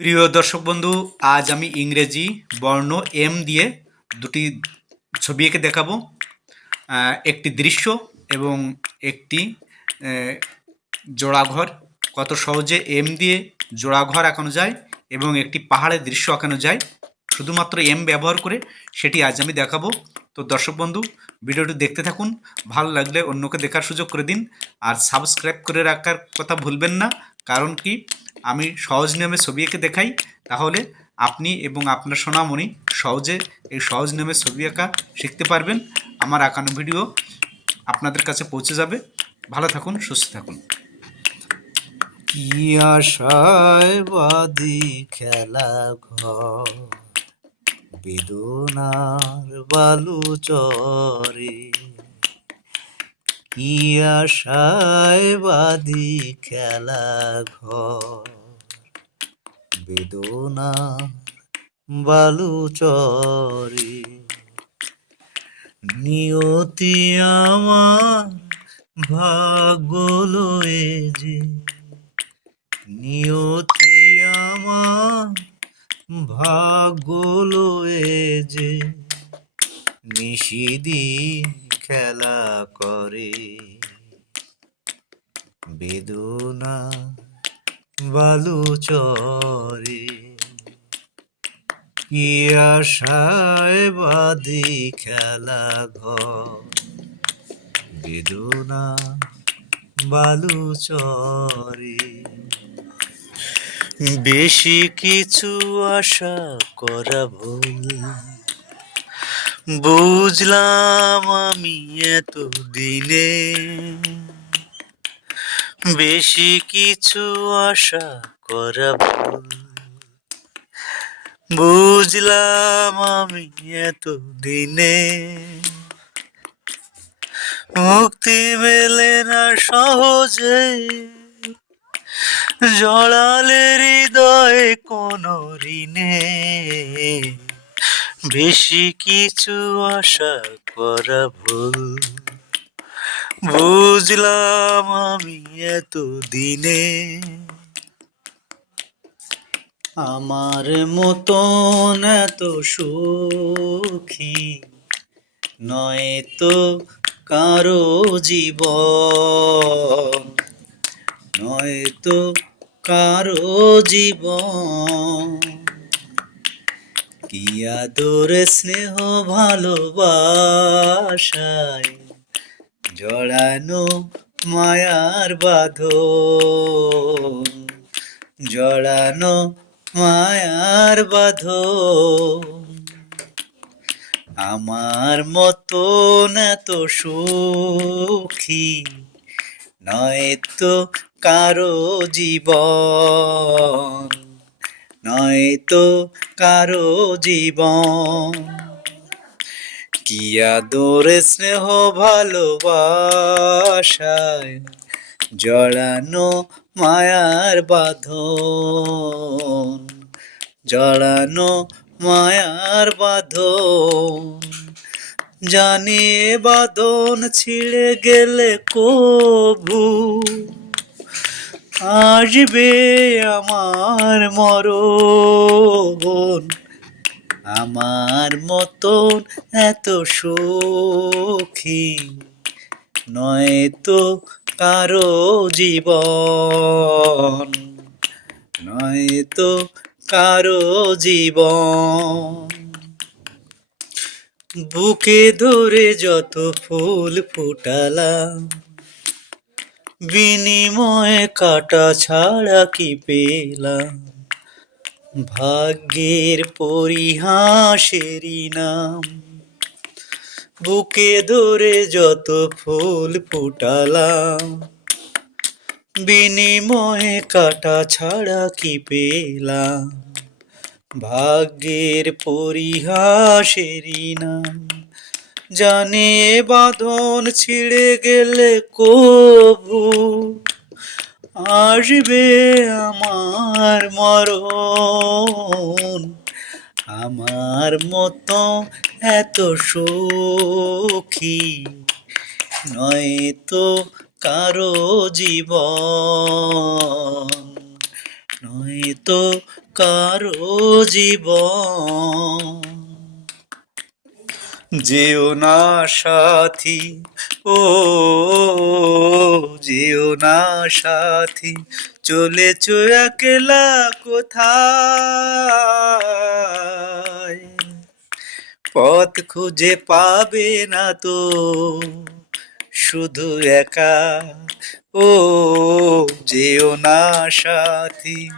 প্রিয় দর্শক বন্ধু, আজ আমি ইংরেজি বর্ণ এম দিয়ে দুটি ছবি এঁকে দেখাবো। একটি দৃশ্য এবং একটি আহ, জোড়াঘর। কত সহজে এম দিয়ে জোড়াঘর আঁকানো যায় এবং একটি পাহাড়ের দৃশ্য আঁকানো যায় শুধুমাত্র এম ব্যবহার করে, সেটি আজ আমি দেখাবো। তো দর্শক বন্ধু, ভিডিওটি দেখতে থাকুন। ভালো লাগলে অন্যকে দেখার সুযোগ করে দিন, আর সাবস্ক্রাইব করে রাখার কথা ভুলবেন না। কারণ কি, আমি সহজ নিয়মে ছবি এঁকে দেখাই, তাহলে আপনি এবং আপনার সোনামণি সহজে এই সহজ নিয়মে ছবি আঁকা শিখতে পারবেন। আমার আঁকানো ভিডিও আপনাদের কাছে পৌঁছে যাবে। ভালো থাকুন, সুস্থ থাকুন। কি আশায় বাদি খেলা ঘর, বেদনার বালু চরে। কি আশায় বাদি খেলা ঘর, বেদনার বালু চরে। নিয়তি আমার ভাগ্য লয়ে যে, নিয়তি আমার ভাগ্য লয়ে যে নিশিদিন খেলা করে। বেদনা বালু চরে, কি আশায় বাদি খেলা ঘর, বেদনা বালু চরে। বেশি কিছু আশা করা ভুল, বুঝলাম আমি এত দিনে। বেশি কিছু আশা করা ভুল, বুঝলাম আমি এত দিনে। মুক্তি মেলে না সহজে, জড়ালে হৃদয়ে কোনো ঋণে। বেশি কিছু আশা করা ভুল, বুঝলাম আমি এত দিনে। আমার মতন এত সুখী নয় তো কারো জীবন, নয় তো কারো জীবন। কি আদর স্নেহ ভালোবাসায় জড়ানো মায়ার বাঁধন, জড়ানো মায়ার বাঁধন। আমার মতন এত সুখী নয় তো কারো জীবন, নয় তো কারো জীবন। কি আদর স্নেহ ভালোবাসায় জড়ানো মায়ার বাঁধন, জড়ানো মায়ার বাঁধন। জানি বাঁধন ছিঁড়ে গেলে কবু আসবে আমার মরণ। আমার মতন এত সুখী নয় তো কারো জীবন, নয় তো কারো জীবন। বুকে ধরে যত ফুল ফুটালাম, বিনিময়ে কাটা ছাড়া কি পেলাম। ভাগ্যের পরিহাসেরই নাম, বুকে ধরে যত ফুল ফুটালাম, বিনিময়ে কাটা ছাড়া কি পেলাম। ভাগ্যের পরিহাসেরই নাম। জানি বাঁধন ছিঁড়ে গেলে কবু আসবে আমার মরণ। আমার মতো এত সুখী নয় তো কারো জীবন, নয় তো কারো জীবন। যেও না সাথী, ও যেও না সাথী, চলেছ একলা কোথায়? পথ খুঁজে পাবে না তো, শুধু একা। ও যেও না সাথী,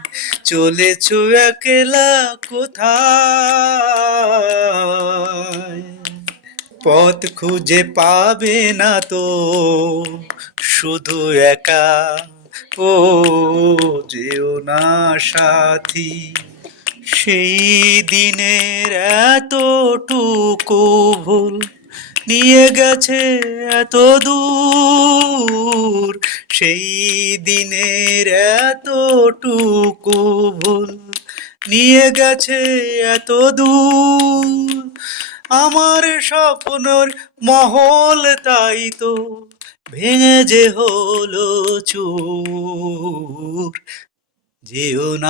চলেছ একলা কোথায়? পথ খুঁজে পাবে না তো, শুধু একা। ও যেও না সাথী। সেই দিনের এতটুকু ভুল নিয়ে গেছে এত দূর। সেই দিনের এতটুকু ভুল নিয়ে গেছে এত দূর। আমার স্বপ্নর মহল তাই তো ভেঙে যে হলো চুর। যেও না